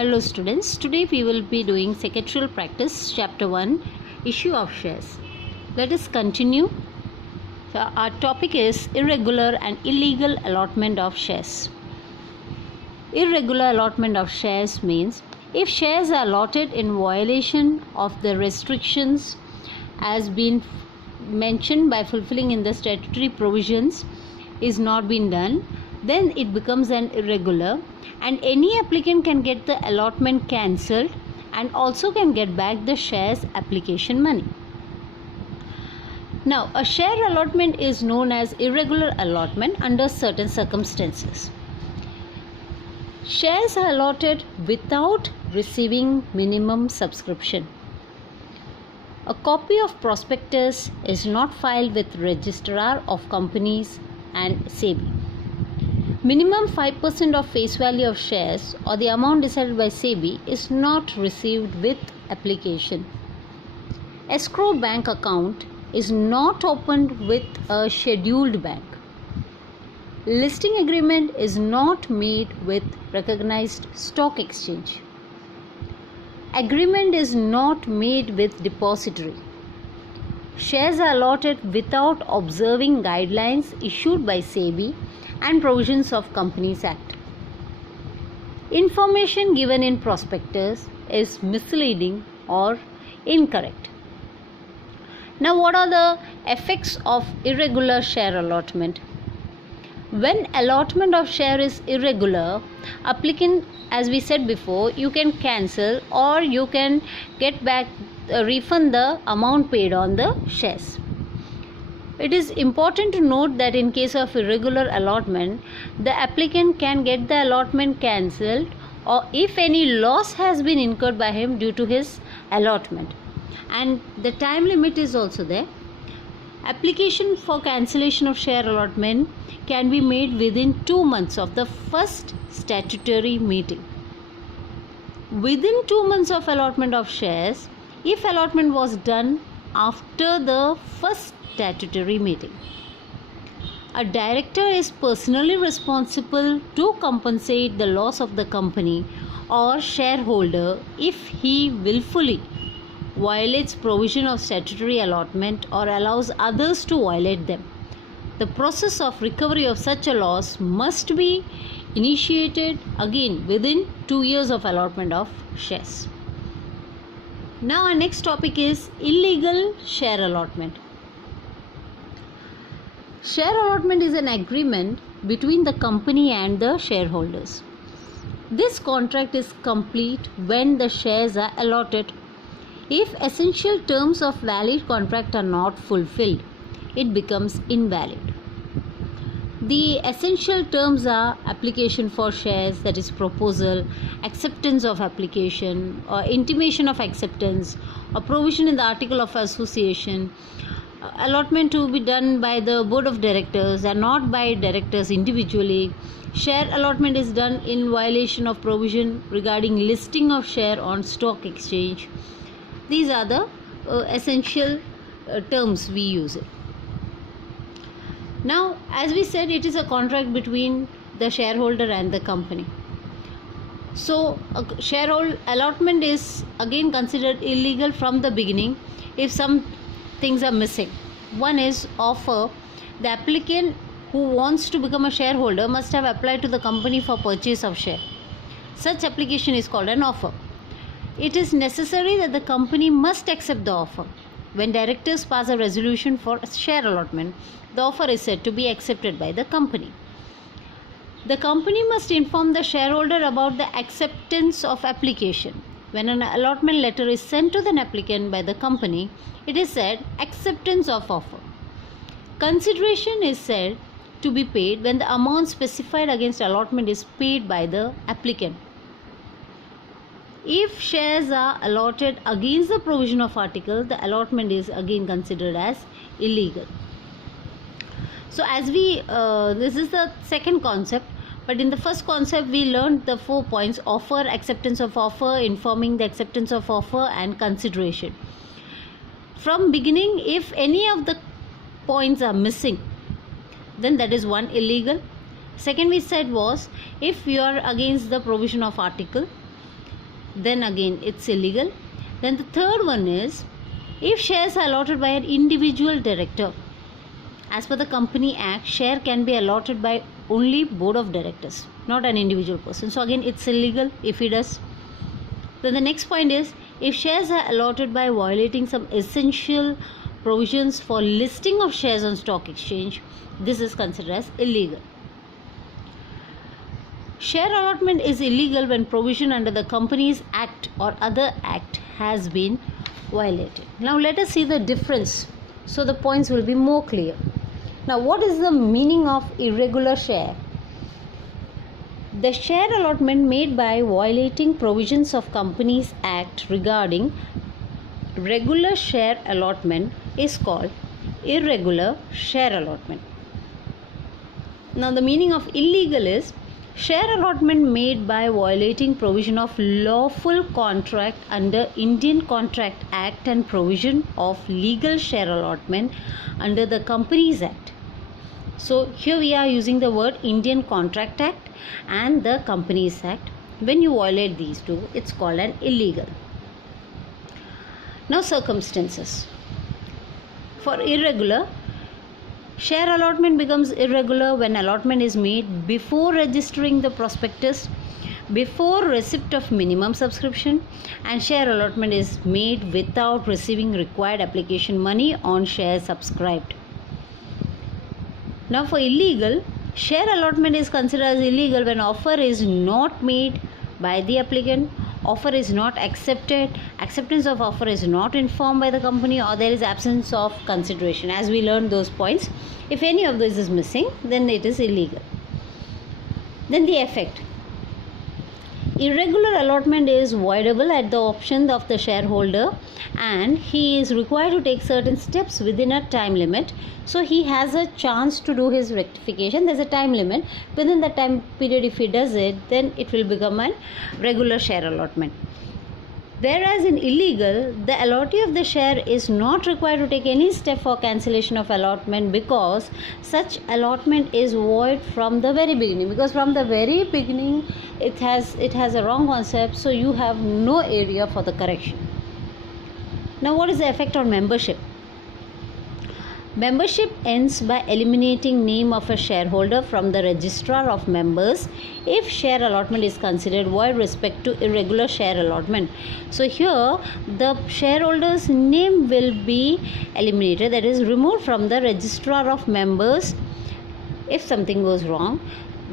Hello students, today we will be doing secretarial practice chapter 1 issue of shares. Let us continue. So our topic is irregular and illegal allotment of shares. Irregular allotment of shares means if shares are allotted in violation of the restrictions as been mentioned by fulfilling in the statutory provisions is not been done, then it becomes an irregular and any applicant can get the allotment cancelled and also can get back the shares application money. Now, a share allotment is known as irregular allotment under certain circumstances. Shares are allotted without receiving minimum subscription. A copy of prospectus is not filed with Registrar of Companies and SEBI. Minimum 5% of face value of shares or the amount decided by SEBI is not received with application. Escrow bank account is not opened with a scheduled bank. Listing agreement is not made with recognized stock exchange. Agreement is not made with depository. Shares are allotted without observing guidelines issued by SEBI and provisions of Companies Act. Information given in prospectus is misleading or incorrect. Now, what are the effects of irregular share allotment? When allotment of share is irregular, applicant, as we said before, you can cancel or you can get back, refund the amount paid on the shares. It is important to note that in case of irregular allotment, the applicant can get the allotment cancelled or if any loss has been incurred by him due to his allotment. And the time limit is also there. Application for cancellation of share allotment can be made within 2 months of the first statutory meeting. Within 2 months of allotment of shares, if allotment was done after the first statutory meeting, a director is personally responsible to compensate the loss of the company or shareholder if he willfully violates provision of statutory allotment or allows others to violate them. The process of recovery of such a loss must be initiated again within 2 years of allotment of shares. Now our next topic is illegal share allotment. Share allotment is an agreement between the company and the shareholders. This contract is complete when the shares are allotted. If essential terms of valid contract are not fulfilled, it becomes invalid. The essential terms are application for shares, that is proposal, acceptance of application or intimation of acceptance, a provision in the article of association, allotment to be done by the board of directors and not by directors individually. Share allotment is done in violation of provision regarding listing of share on stock exchange. These are the essential terms we use it. Now, as we said, it is a contract between the shareholder and the company. So, shareholder allotment is again considered illegal from the beginning if some things are missing. One is offer. The applicant who wants to become a shareholder must have applied to the company for purchase of share. Such application is called an offer. It is necessary that the company must accept the offer. When directors pass a resolution for share allotment, the offer is said to be accepted by the company. The company must inform the shareholder about the acceptance of application. When an allotment letter is sent to the applicant by the company, it is said acceptance of offer. Consideration is said to be paid when the amount specified against allotment is paid by the applicant. If shares are allotted against the provision of article, the allotment is again considered as illegal. So as we, this is the second concept, but in the first concept we learned the 4 points: offer, acceptance of offer, informing the acceptance of offer and consideration. From beginning, if any of the points are missing, then that is one illegal. Second we said was if you are against the provision of article, then again it's illegal. Then the third one is if shares are allotted by an individual director. As per the Company Act, share can be allotted by only board of directors, not an individual person. So again it's illegal if he does. Then the next point is if shares are allotted by violating some essential provisions for listing of shares on stock exchange, this is considered as illegal. Share allotment is illegal when provision under the Companies Act or other act has been violated. Now let us see the difference so the points will be more clear. Now what is the meaning of irregular share? The share allotment made by violating provisions of Companies Act regarding regular share allotment is called irregular share allotment. Now the meaning of illegal is share allotment made by violating provision of lawful contract under Indian Contract Act and provision of legal share allotment under the Companies Act. So here we are using the word Indian Contract Act and the Companies Act. When you violate these two, it's called an illegal. Now circumstances. For irregular, share allotment becomes irregular when allotment is made before registering the prospectus, before receipt of minimum subscription, and share allotment is made without receiving required application money on shares subscribed. Now for illegal, share allotment is considered as illegal when offer is not made by the applicant, offer is not accepted, acceptance of offer is not informed by the company, or there is absence of consideration. As we learned those points, if any of those is missing, then it is illegal. Then the effect. Irregular allotment is voidable at the option of the shareholder, and he is required to take certain steps within a time limit. So he has a chance to do his rectification. There's a time limit. Within the time period, if he does it, then it will become a regular share allotment. Whereas in illegal, the allottee of the share is not required to take any step for cancellation of allotment, because such allotment is void from the very beginning. Because from the very beginning, it has a wrong concept, so you have no area for the correction. Now what is the effect on membership? Membership ends by eliminating name of a shareholder from the registrar of members if share allotment is considered void respect to irregular share allotment. So here the shareholder's name will be eliminated, that is removed from the registrar of members if something goes wrong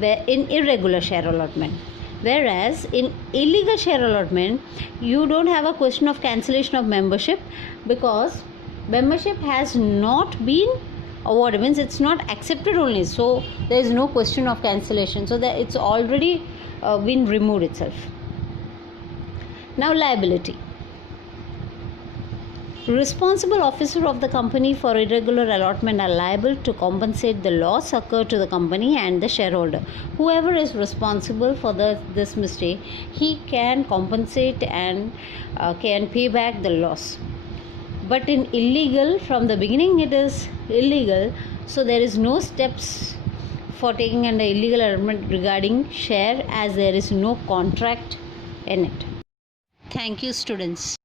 in irregular share allotment. Whereas in illegal share allotment, you don't have a question of cancellation of membership, because membership has not been awarded, means it's not accepted only, so there is no question of cancellation, so that it's already been removed itself. Now liability. Responsible officer of the company for irregular allotment are liable to compensate the loss occurred to the company and the shareholder. Whoever is responsible for this mistake, he can compensate and can pay back the loss. But in illegal, from the beginning it is illegal, so there is no steps for taking under illegal allotment regarding share, as there is no contract in it. Thank you, students.